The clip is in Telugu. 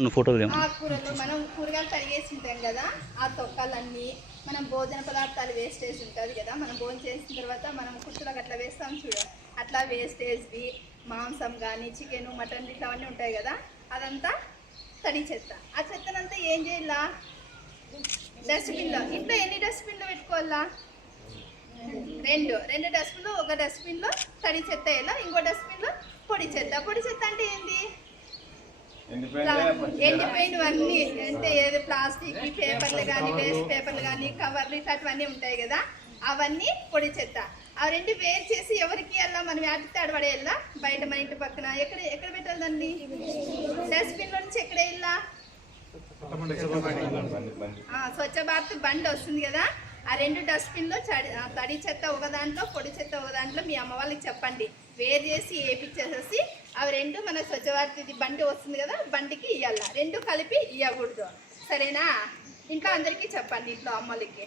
ఆకుకూరలు మనం కూరగాయలు తరిగేసి ఉంటాం కదా, ఆ తొక్కలన్నీ మనం భోజన పదార్థాలు వేస్టేజ్ ఉంటుంది కదా, మనం భోజనం చేసిన తర్వాత మనం కుర్చీలకు అట్లా వేస్తాం చూడ, అట్లా వేస్టేజ్వి మాంసం కానీ చికెన్ మటన్ ఇట్లా అవన్నీ ఉంటాయి కదా, అదంతా తడి చెత్త. ఆ చెత్తనంతా ఏం చేయాలా? డస్ట్బిన్లో. ఇంట్లో ఎన్ని డస్ట్బిన్లు పెట్టుకోవాలా? రెండు డస్ట్బిన్లు. ఒక డస్ట్బిన్లో తడి చెత్త వేయాలా, ఇంకో డస్ట్బిన్లో పొడి చెత్త. పొడి చెత్త అంటే ఏంటి? ఎండిపోయినవన్నీ, అంటే ఏదో ప్లాస్టిక్ పేపర్లు కానీ వేస్ట్ పేపర్లు కానీ కవర్లు ఇట్లాంటివన్నీ ఉంటాయి కదా, అవన్నీ పొడి చెత్త. ఆ రెండు వేరు చేసి ఎవరికి వెళ్ళా? మనం ఆడితే ఆడబడేయాలా? బయట మన ఇంటి పక్కన ఎక్కడ పెట్టాలి దాన్ని? డస్ట్బిన్లో నుంచి ఎక్కడ వెళ్ళా? స్వచ్ఛ భారత్ బండి వస్తుంది కదా, ఆ రెండు డస్ట్బిన్లో తడి చెత్త ఒక దాంట్లో, పొడి చెత్త ఒక దాంట్లో మీ అమ్మ వాళ్ళకి చెప్పండి, వేరు చేసి వేపించేసేసి అవి రెండు మన స్వచ్ఛ భారత్ బండి వస్తుంది కదా, బండికి ఇవ్వాల. రెండు కలిపి ఇవ్వకూడదు, సరేనా? ఇంట్లో అందరికీ చెప్పండి, ఇంట్లో అమ్మలకి.